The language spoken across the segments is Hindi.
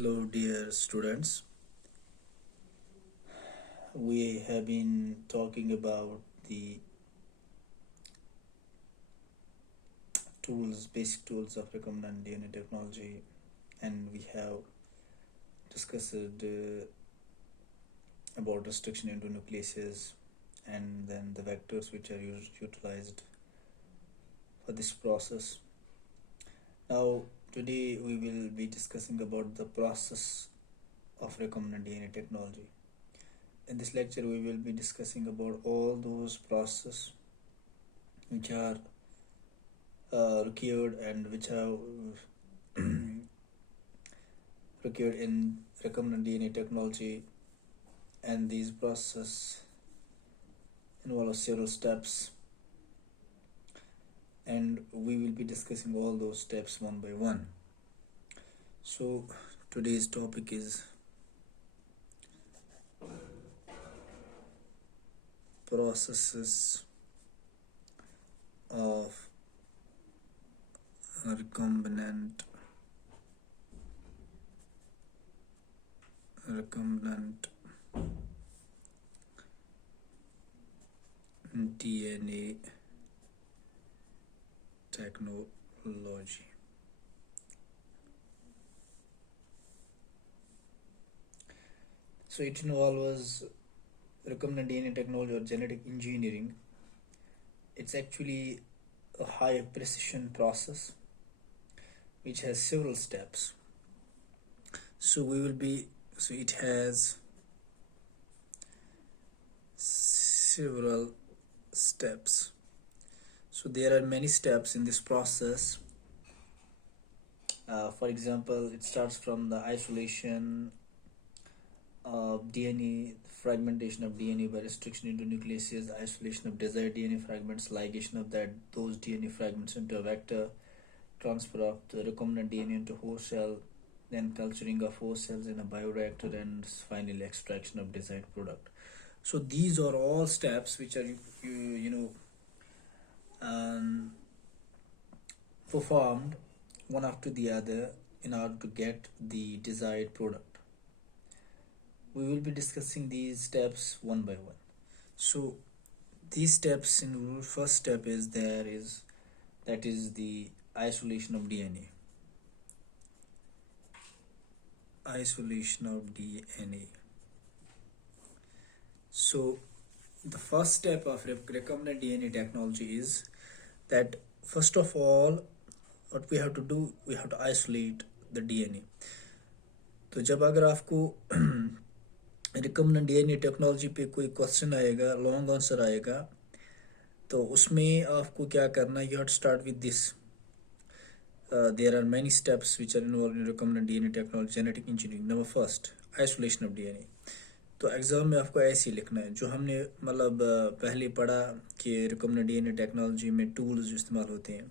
Hello, dear students. We have been talking about the basic tools of recombinant DNA technology, and we have discussed about restriction endonucleases and then the vectors which are utilized for this process. Now, today we will be discussing about the process of recombinant DNA technology. In this lecture, we will be discussing about all those processes which are required and which are required in recombinant DNA technology, and these processes involve several steps, and we will be discussing all those steps one by one. So today's topic is processes of recombinant DNA technology. So it involves recombinant DNA technology or genetic engineering. It's actually a high precision process which has several steps. So it has several steps. So there are many steps in this process. For example, it starts from the isolation of DNA, fragmentation of DNA by restriction into nucleases, isolation of desired DNA fragments, ligation of those DNA fragments into a vector, transfer of the recombinant DNA into host cell, then culturing of host cells in a bioreactor, and finally extraction of desired product. So these are all steps which are performed one after the other in order to get the desired product. We will be discussing these steps one by one. So these steps in first step is that is the isolation of DNA. So the first step of recombinant DNA technology is that first of all what we have to do, we have to isolate the DNA. तो जब अगर आपको रिकम्बिनेंट डीएनए टेक्नोलॉजी पे कोई क्वेश्चन आएगा, लॉन्ग आंसर आएगा, तो उसमें आपको क्या करना, you have to start with this. There are many steps which are involved in recombinant DNA technology, genetic engineering. Number first, isolation of DNA. तो एग्ज़ाम में आपको ऐसे ही लिखना है, जो हमने मतलब पहले पढ़ा कि रिकम्बिनेंट डीएनए टेक्नोलॉजी में टूल्स जो इस्तेमाल होते हैं,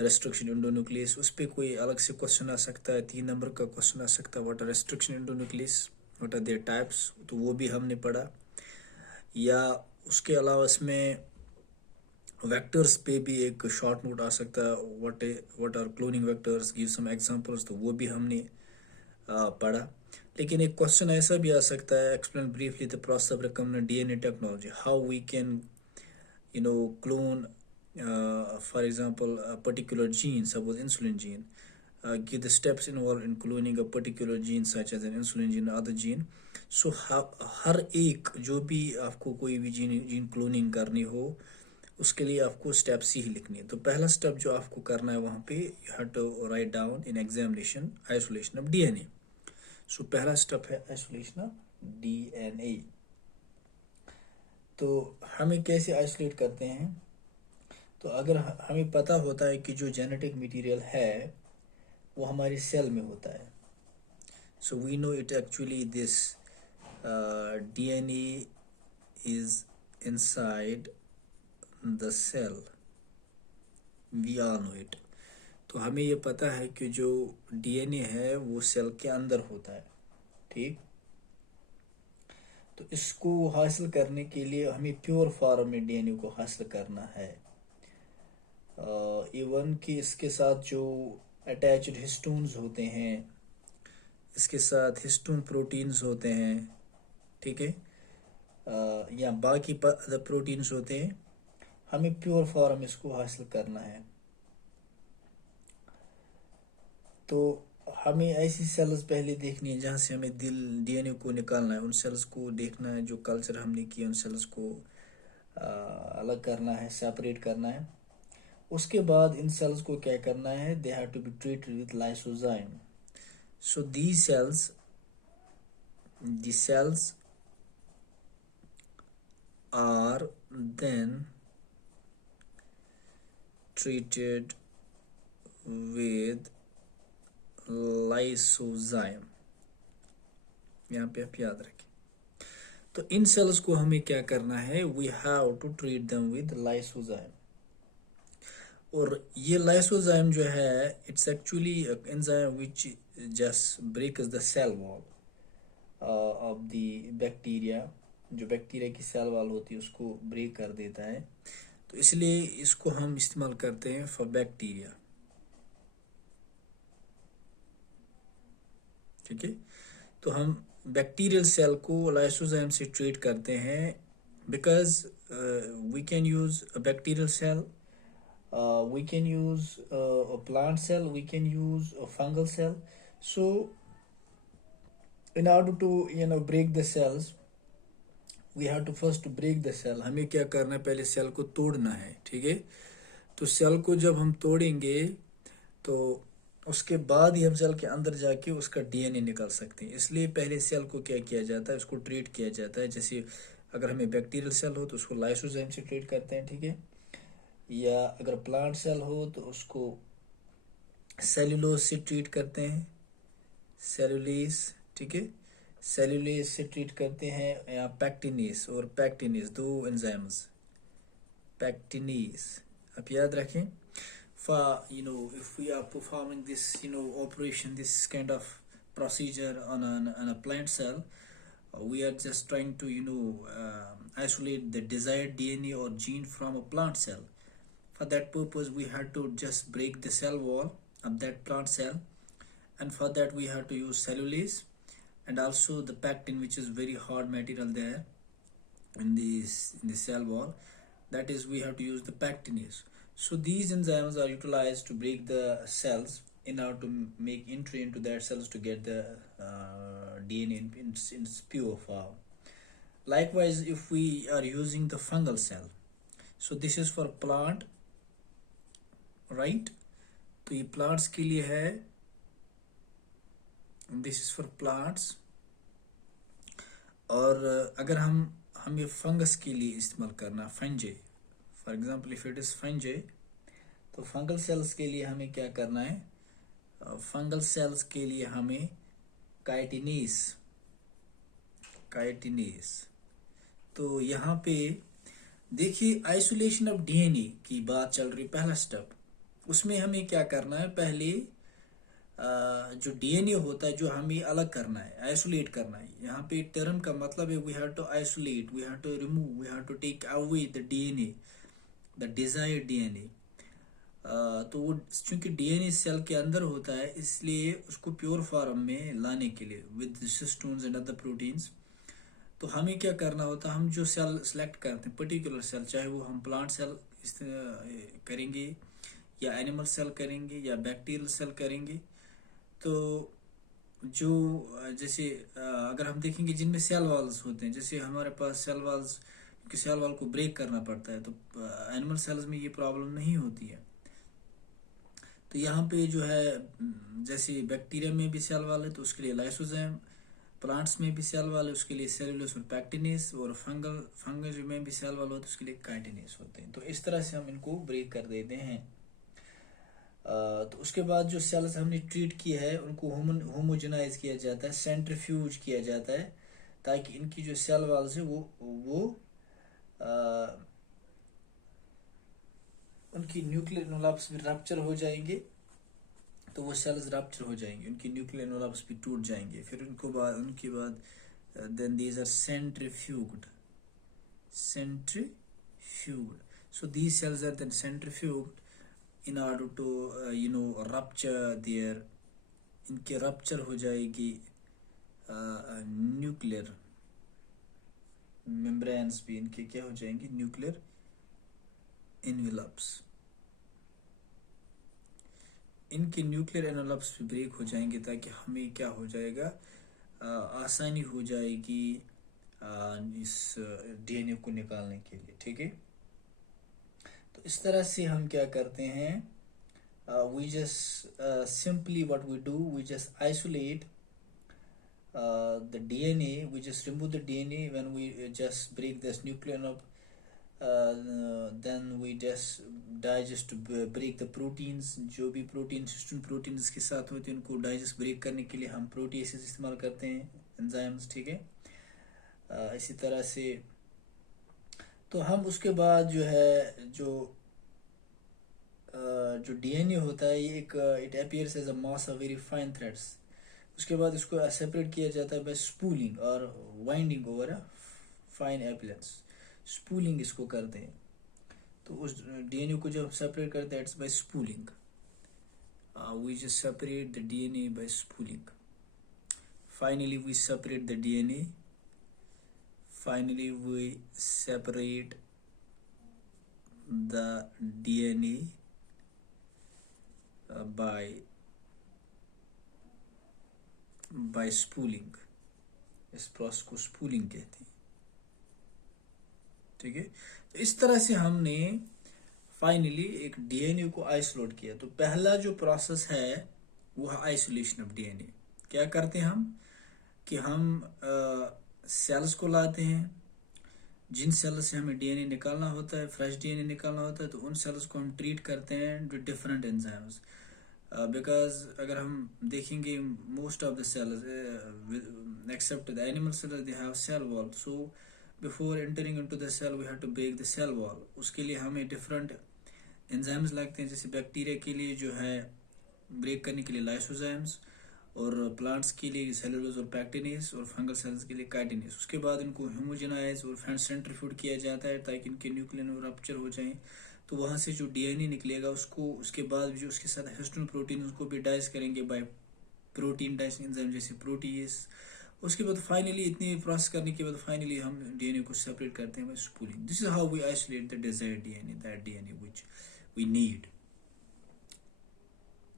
रेस्ट्रिक्शन एंडोन्यूक्लियस, उस पर कोई अलग से क्वेश्चन आ सकता है, 3 नंबर का क्वेश्चन आ सकता है, what are restriction endonucleases, what are their types, तो वो भी हमने पढ़ा. या उसके अलावा इसमें वेक्टर्स पे भी एक शॉर्ट नोट आ सकता है, what are cloning vectors, give some examples, तो वो भी हमने पढ़ा. लेकिन एक क्वेश्चन ऐसा भी आ सकता है, explain briefly the process of recombinant DNA technology, how we can clone for example a particular gene, suppose insulin gene, give the steps involved in cloning a particular gene such as an insulin gene or other gene. So हर एक जो भी आपको कोई भी जीन क्लोनिंग करनी हो, उसके लिए आपको स्टेप्स ही लिखनी है. तो पहला स्टेप जो आपको करना है वहाँ पे, you have to write down in examination isolation of DNA. So पहला स्टेप है आइसोलेशन ऑफ डीएनए. तो हमें कैसे आइसोलेट करते हैं, तो अगर हमें पता होता है कि जो जेनेटिक मटेरियल है वो हमारे सेल में होता है, so we know it actually this DNA is inside the cell, we all know it. तो हमें ये पता है कि जो डीएनए है वो सेल के अंदर होता है, ठीक. तो इसको हासिल करने के लिए हमें प्योर फॉर्म में डीएनए को हासिल करना है. इवन कि इसके साथ जो अटैच्ड हिस्टोन्स होते हैं, इसके साथ हिस्टोन प्रोटीन्स होते हैं, ठीक है, या बाकी अदर प्रोटीन्स होते हैं। हमें प्योर फॉर्म इसको हासिल करना है, तो हमें ऐसी सेल्स पहले देखनी है जहाँ से हमें दिल डीएनए को निकालना है। उन सेल्स को देखना है जो कल्चर हमने किया, उन सेल्स को अलग करना है, सेपरेट करना है। उसके बाद इन सेल्स को क्या करना है, they have to be treated with lysozyme. So the cells are then treated with lysozyme। यहाँ पे आप याद रखें। तो इन सेल्स को हमें क्या करना है, we have to treat them with lysozyme. और ये लाइसोजाइम जो है, it's actually enzyme which just breaks the cell wall of the bacteria. जो बैक्टीरिया की सेल वॉल होती है उसको ब्रेक कर देता है, तो इसलिए इसको हम इस्तेमाल करते हैं फॉर बैक्टीरिया, ठीक है। तो हम बैक्टीरियल सेल को लाइसोजाइम से ट्रीट करते हैं, because we can use a bacterial cell, we can use a plant cell, we can use a fungal cell. So in order to break the cells, we have to first break the cell। हमें क्या करना है, पहले सेल को तोड़ना है, ठीक है। तो सेल को जब हम तोड़ेंगे तो उसके बाद ही हम सेल के अंदर जाके उसका डीएनए निकाल सकते हैं। इसलिए पहले सेल को क्या किया जाता है, उसको ट्रीट किया जाता है। जैसे अगर हमें बैक्टीरियल सेल हो तो उसको लाइसोजाइम से ट्रीट करते हैं, ठीक है। या अगर प्लांट सेल हो तो उसको सेल्यूलोज से ट्रीट करते हैं, सेल्यूलेज, ठीक है। सेल्यूलेज से ट्रीट करते हैं, या पैक्टिनेस और पैक्टिनेस, दो एंजाइम्स, पैक्टिनेस आप याद रखें। For if we are performing this operation, this kind of procedure on a plant cell, we are just trying to isolate the desired DNA or gene from a plant cell. For that purpose we had to just break the cell wall of that plant cell, and for that we have to use cellulase and also the pectin, which is very hard material there in the cell wall. That is, we have to use the pectinase. So these enzymes are utilized to break the cells in order to make entry into that cells to get the DNA in its pure form. Likewise, if we are using the fungal cell, so this is for plant, right? तो ये plants के लिए है, this is for plants। और अगर हम ये फंगस के लिए इस्तेमाल करना, फंजे, for example if it is फंजे, तो फंगल सेल्स के लिए हमें क्या करना है, फंगल सेल्स के लिए हमें काइटिनेस, तो यहाँ पे देखिए आइसोलेशन ऑफ डीएनए की बात चल रही, पहला स्टेप। उसमें हमें क्या करना है, पहले जो डीएनए होता है जो हमें अलग करना है, आइसोलेट करना है। यहाँ पे टर्म का मतलब है we have to isolate, we have to remove, we have to take away the DNA, the desired DNA. तो वो चूंकि डीएनए सेल के अंदर होता है, इसलिए उसको प्योर फॉर्म में लाने के लिए with histones and other proteins, तो हमें क्या करना होता है, हम जो सेल सेलेक्ट करते हैं, पर्टिकुलर सेल, चाहे वो हम प्लांट सेल करेंगे या एनिमल सेल करेंगे या बैक्टीरियल सेल करेंगे, तो जो जैसे अगर हम देखेंगे जिनमें सेल वॉल्स होते हैं, जैसे हमारे पास सेल वॉल्स, क्योंकि सेल वॉल को ब्रेक करना पड़ता है, तो एनिमल सेल्स में ये प्रॉब्लम नहीं होती है। तो यहाँ पे जो है, जैसे बैक्टीरिया में भी सेल वॉल है तो उसके लिए लाइसोजाइम, प्लांट्स में भी सेल वॉल है उसके लिए सेल्यूलोज और पैक्टिनेस, और फंगल में भी सेल वॉल होता है उसके लिए काइटिनेस होते हैं। तो इस तरह से हम इनको ब्रेक कर देते हैं। तो उसके बाद जो सेल्स हमने ट्रीट किए हैं उनको होमोजेनाइज किया जाता है, सेंट्रीफ्यूज किया जाता है, ताकि इनकी जो सेल वॉल्स है वो उनकी न्यूक्लियर एनवेलप्स भी रप्चर हो जाएंगे, तो वो सेल्स रप्चर हो जाएंगे, उनकी न्यूक्लियर एनवेलप्स भी टूट जाएंगे। फिर उनके बाद then these are centrifuged, so these cells are then centrifuged in order to rupture their इनके रप्चर हो जाएगी न्यूक्लियर मेम्ब्रेन्स भी इनके क्या हो जाएंगे, न्यूक्लियर एनवेलप्स, इनके न्यूक्लियर एनवेलप्स भी ब्रेक हो जाएंगे ताकि हमें क्या हो जाएगा, आसानी हो जाएगी इस डीएनए को निकालने के लिए। ठीक है, तो इस तरह से हम क्या करते हैं, we just simply what we do, we just isolate the DNA, we just remove the DNA when we just break this nucleon up, then we just digest to break the proteins, जो भी प्रोटीन सिस्टम प्रोटीन के साथ होते हैं उनको डाइजेस्ट ब्रेक करने के लिए हम प्रोटीएसेस इस्तेमाल करते हैं, एंजाइम्स। ठीक है, इसी तरह से तो हम उसके बाद जो है जो डीएनए होता है ये एक it appears as a mass of very fine threads. उसके बाद इसको सेपरेट किया जाता है बाय स्पूलिंग और winding over a fine appliance, spooling इसको करते हैं। तो उस डीएनए को जब सेपरेट करते हैं it's by spooling, we just separate the DNA by spooling. Finally we separate the DNA, finally we separate the DNA by spooling, इस प्रोसेस को स्पूलिंग कहते हैं। ठीक है, तो इस तरह से हमने फाइनली एक डीएनए को आइसोलेट किया। तो पहला जो प्रोसेस है वो है आइसोलेशन ऑफ डीएनए। क्या करते हैं हम कि हम सेल्स को लाते हैं, जिन सेल से हमें डीएनए निकालना होता है, फ्रेश डीएनए निकालना होता है, तो उन सेल्स को हम ट्रीट करते हैं विद डिफरेंट एंजाइम्स। बिकॉज अगर हम देखेंगे most of the cells except the animal cells they have cell wall, so before entering into the cell we have to break the cell wall. उसके लिए हमें डिफरेंट एंजाइम्स लगते हैं, जैसे बैक्टीरिया के लिए जो है ब्रेक करने के लिए लाइसोजाइम्स, और प्लांट्स के लिए सेलुलोज और पैक्टिनेस, और फंगल सेल्स के लिए काइटिनेस। उसके बाद इनको होमोजेनाइज और सेंट्रीफ्यूज किया जाता है ताकि इनके न्यूक्लियन रप्चर हो जाएं। तो वहाँ से जो डीएनए निकलेगा उसको उसके बाद जो उसके साथ हिस्टोन प्रोटीन उसको भी डाइस करेंगे बाय प्रोटीन डाइस एंजाइम जैसे प्रोटीएस। उसके बाद फाइनली इतनी प्रोसेस करने के बाद फाइनली हम डीएनए को सेपरेट करते हैं by spooling. This is how we isolate the desired DNA, that DNA which we need.